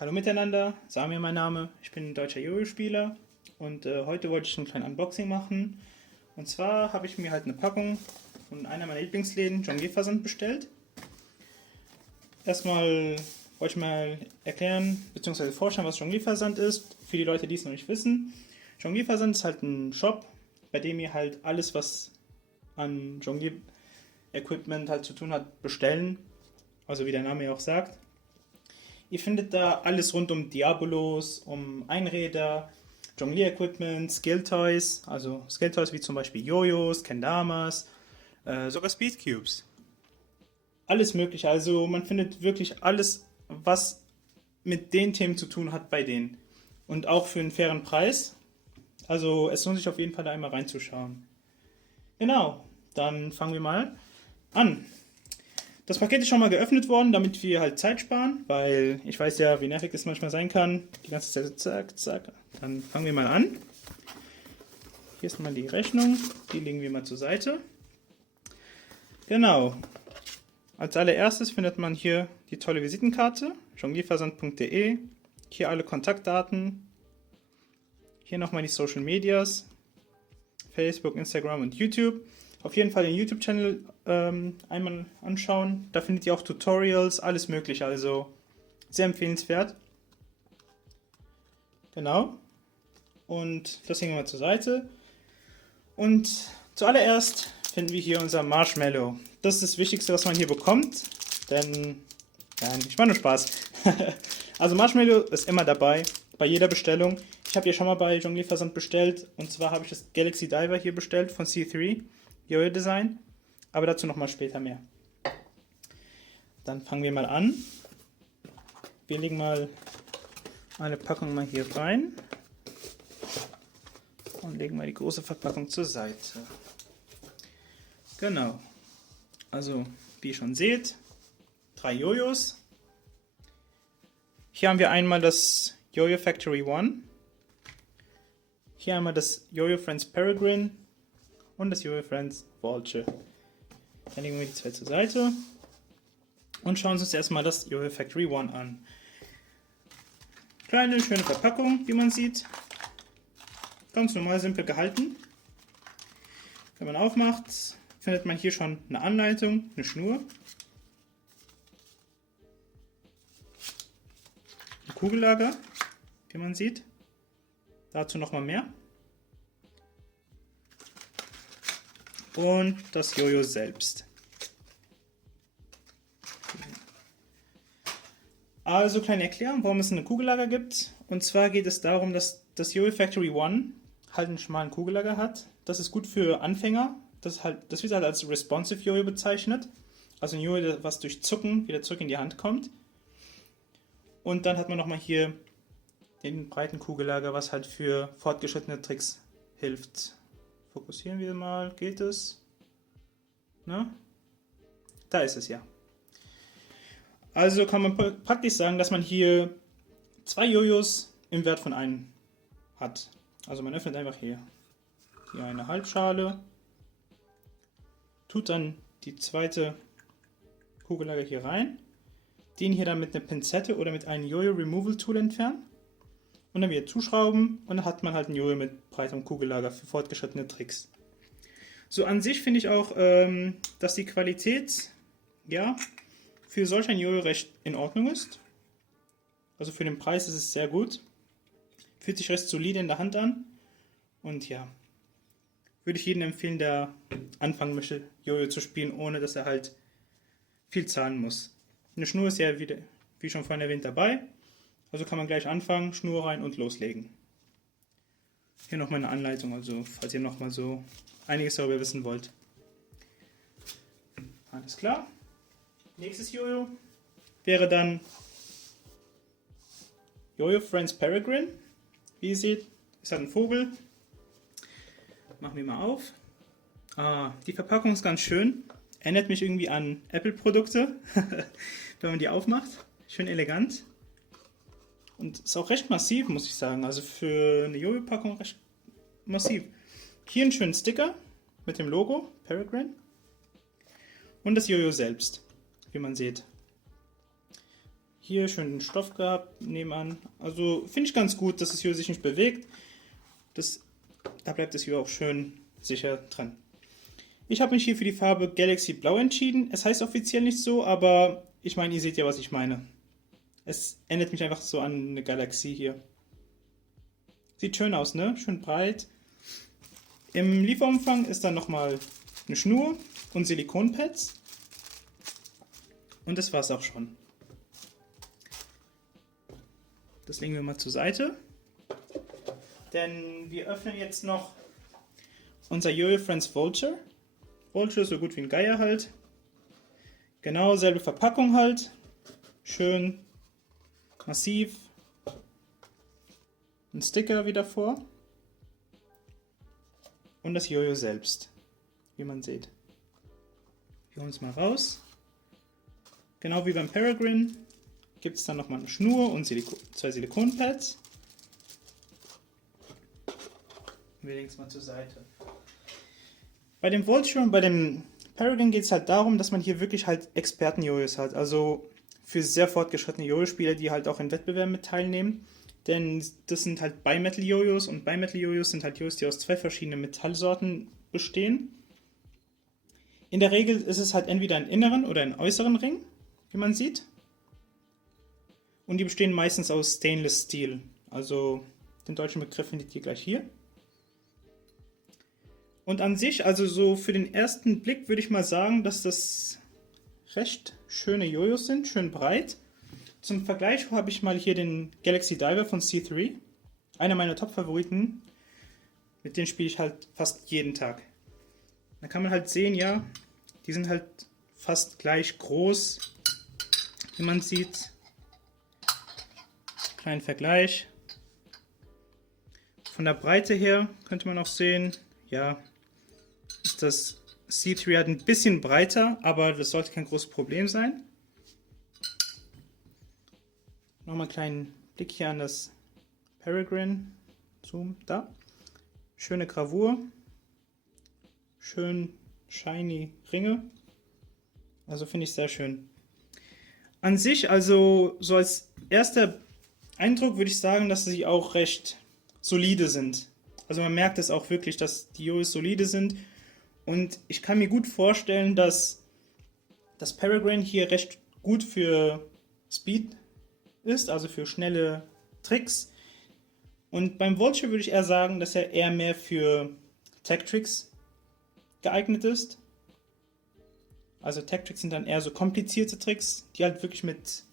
Hallo miteinander, Samir mein Name, ich bin ein deutscher Jojo-Spieler und heute wollte ich ein kleines Unboxing machen. Und zwar habe ich mir halt eine Packung von einer meiner Lieblingsläden, Jonglierversand, bestellt. Erstmal wollte ich mal erklären bzw. vorstellen, was Jonglierversand ist, für die Leute, die es noch nicht wissen. Jonglierversand ist halt ein Shop, bei dem ihr halt alles, was an Jonglier-Equipment halt zu tun hat, bestellen. Also wie der Name ja auch sagt. Ihr findet da alles rund um Diabolos, um Einräder, Jonglier-Equipment, Skill-Toys, also Skill-Toys wie zum Beispiel Jojos, Kendamas, sogar Speed-Cubes. Alles mögliche, also man findet wirklich alles, was mit den Themen zu tun hat bei denen. Und auch für einen fairen Preis. Also es lohnt sich auf jeden Fall da einmal reinzuschauen. Genau, dann fangen wir mal an. Das Paket ist schon mal geöffnet worden, damit wir halt Zeit sparen, weil ich weiß ja, wie nervig das manchmal sein kann. Die ganze Zeit so zack, zack. Dann fangen wir mal an. Hier ist mal die Rechnung, die legen wir mal zur Seite. Genau. Als allererstes findet man hier die tolle Visitenkarte, jonglierversand.de. Hier alle Kontaktdaten. Hier nochmal die Social Medias, Facebook, Instagram und YouTube. Auf jeden Fall den YouTube-Channel einmal anschauen. Da findet ihr auch Tutorials, alles mögliche. Also sehr empfehlenswert. Genau. Und das legen wir mal zur Seite. Und zuallererst finden wir hier unser Marshmallow. Das ist das Wichtigste, was man hier bekommt. Denn, nein, ich mache nur Spaß. Also Marshmallow ist immer dabei, bei jeder Bestellung. Ich habe hier schon mal bei Jonglierversand bestellt. Und zwar habe ich das Galaxy Diver hier bestellt von C3. Jojo Design, aber dazu nochmal später mehr. Dann fangen wir mal an. Wir legen mal eine Packung mal hier rein und legen mal die große Verpackung zur Seite. Genau. Also, wie ihr schon seht, 3 Jojos. Hier haben wir einmal das Jojo Factory One. Hier einmal das Jojo Friends Peregrine. Und das Jojo Friends Vulture. Dann legen wir die zwei zur Seite und schauen uns erstmal das Jojo Factory One an. Kleine, schöne Verpackung, wie man sieht. Ganz normal, simpel gehalten. Wenn man aufmacht, findet man hier schon eine Anleitung, eine Schnur. Ein Kugellager, wie man sieht. Dazu nochmal mehr. Und das Jojo selbst. Also kleine Erklärung, warum es eine Kugellager gibt. Und zwar geht es darum, dass das Jojo Factory One halt einen schmalen Kugellager hat. Das ist gut für Anfänger. Das wird halt als Responsive Jojo bezeichnet. Also ein Jojo, was durch Zucken wieder zurück in die Hand kommt. Und dann hat man nochmal hier den breiten Kugellager, was halt für fortgeschrittene Tricks hilft. Fokussieren wir mal, geht es? Na? Da ist es ja. Also kann man praktisch sagen, dass man hier 2 Jojos im Wert von 1 hat. Also man öffnet einfach hier eine Halbschale, tut dann die zweite Kugellager hier rein, den hier dann mit einer Pinzette oder mit einem Jojo Removal Tool entfernen. Und dann wieder zuschrauben und dann hat man halt ein Jojo mit breitem Kugellager für fortgeschrittene Tricks. So an sich finde ich auch, dass die Qualität ja für solch ein Jojo recht in Ordnung ist. Also für den Preis ist es sehr gut. Fühlt sich recht solide in der Hand an. Und ja, würde ich jedem empfehlen, der anfangen möchte, Jojo zu spielen, ohne dass er halt viel zahlen muss. Eine Schnur ist ja wieder, wie schon vorhin erwähnt, dabei. Also kann man gleich anfangen, Schnur rein und loslegen. Hier nochmal eine Anleitung, also falls ihr nochmal so einiges darüber wissen wollt. Alles klar. Nächstes Jojo wäre dann Jojo Friends Peregrine. Wie ihr seht, ist halt ein Vogel. Machen wir mal auf. Die Verpackung ist ganz schön. Erinnert mich irgendwie an Apple-Produkte, wenn man die aufmacht. Schön elegant. Und ist auch recht massiv, muss ich sagen. Also für eine Jojo-Packung recht massiv. Hier einen schönen Sticker mit dem Logo, Peregrine. Und das Jojo selbst, wie man sieht. Hier schön den Stoff gehabt, nebenan. Also finde ich ganz gut, dass das Jojo sich nicht bewegt. Da bleibt das Jojo auch schön sicher dran. Ich habe mich hier für die Farbe Galaxy Blau entschieden. Es heißt offiziell nicht so, aber ich meine, ihr seht ja, was ich meine. Es erinnert mich einfach so an eine Galaxie hier. Sieht schön aus, ne? Schön breit. Im Lieferumfang ist dann nochmal eine Schnur und Silikonpads. Und das war's auch schon. Das legen wir mal zur Seite. Denn wir öffnen jetzt noch unser Jojo Friends Vulture. Vulture ist so gut wie ein Geier halt. Genau, selbe Verpackung halt. Schön massiv. Ein Sticker wieder vor. Und das Jojo selbst, wie man sieht. Wir holen es mal raus. Genau wie beim Peregrine gibt es dann nochmal eine Schnur und zwei Silikonpads. Wir legen es mal zur Seite. Bei dem Vulture und bei dem Peregrine geht es halt darum, dass man hier wirklich halt Experten-Jojos hat. Also für sehr fortgeschrittene Jojo-Spieler, die halt auch in Wettbewerben mit teilnehmen. Denn das sind halt Bimetal-Jojos und Bimetal-Jojos sind halt Jojos, die aus zwei verschiedenen Metallsorten bestehen. In der Regel ist es halt entweder ein inneren oder einen äußeren Ring, wie man sieht. Und die bestehen meistens aus Stainless Steel. Also den deutschen Begriff findet ihr gleich hier. Und an sich, also so für den ersten Blick würde ich mal sagen, dass das recht schöne Jojos sind, schön breit. Zum Vergleich habe ich mal hier den Galaxy Diver von C3. Einer meiner Top-Favoriten. Mit denen spiele ich halt fast jeden Tag. Da kann man halt sehen, ja, die sind halt fast gleich groß, wie man sieht. Kleinen Vergleich. Von der Breite her könnte man auch sehen, ja, ist das C3 halt ein bisschen breiter, aber das sollte kein großes Problem sein. Nochmal einen kleinen Blick hier an das Peregrine. Zoom, da. Schöne Gravur. Schön shiny Ringe. Also finde ich sehr schön. An sich, also so als erster Eindruck würde ich sagen, dass sie auch recht solide sind. Also man merkt es auch wirklich, dass die Jojos solide sind. Und ich kann mir gut vorstellen, dass das Peregrine hier recht gut für Speed ist, also für schnelle Tricks. Und beim Vulture würde ich eher sagen, dass er eher mehr für Tech-Tricks geeignet ist. Also Tech-Tricks sind dann eher so komplizierte Tricks, die halt wirklich mit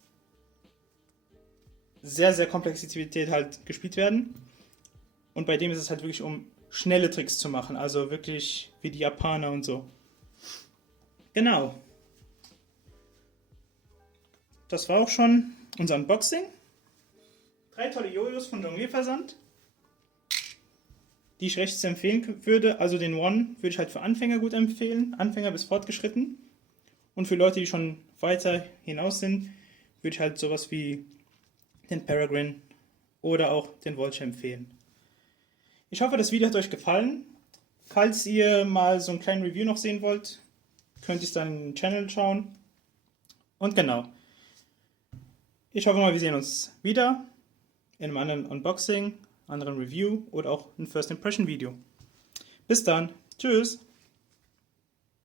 sehr, sehr Komplexität halt gespielt werden. Und bei dem ist es halt wirklich, um schnelle Tricks zu machen, also wirklich wie die Japaner und so. Genau. Das war auch schon unser Unboxing. 3 tolle Jojos von Jonglierversand, die ich recht empfehlen würde. Also den One würde ich halt für Anfänger gut empfehlen, Anfänger bis fortgeschritten. Und für Leute, die schon weiter hinaus sind, würde ich halt sowas wie den Peregrine oder auch den Vulture empfehlen. Ich hoffe, das Video hat euch gefallen. Falls ihr mal so einen kleinen Review noch sehen wollt, könnt ihr es dann in den Channel schauen. Und genau. Ich hoffe mal, wir sehen uns wieder in einem anderen Unboxing, anderen Review oder auch ein First Impression Video. Bis dann. Tschüss.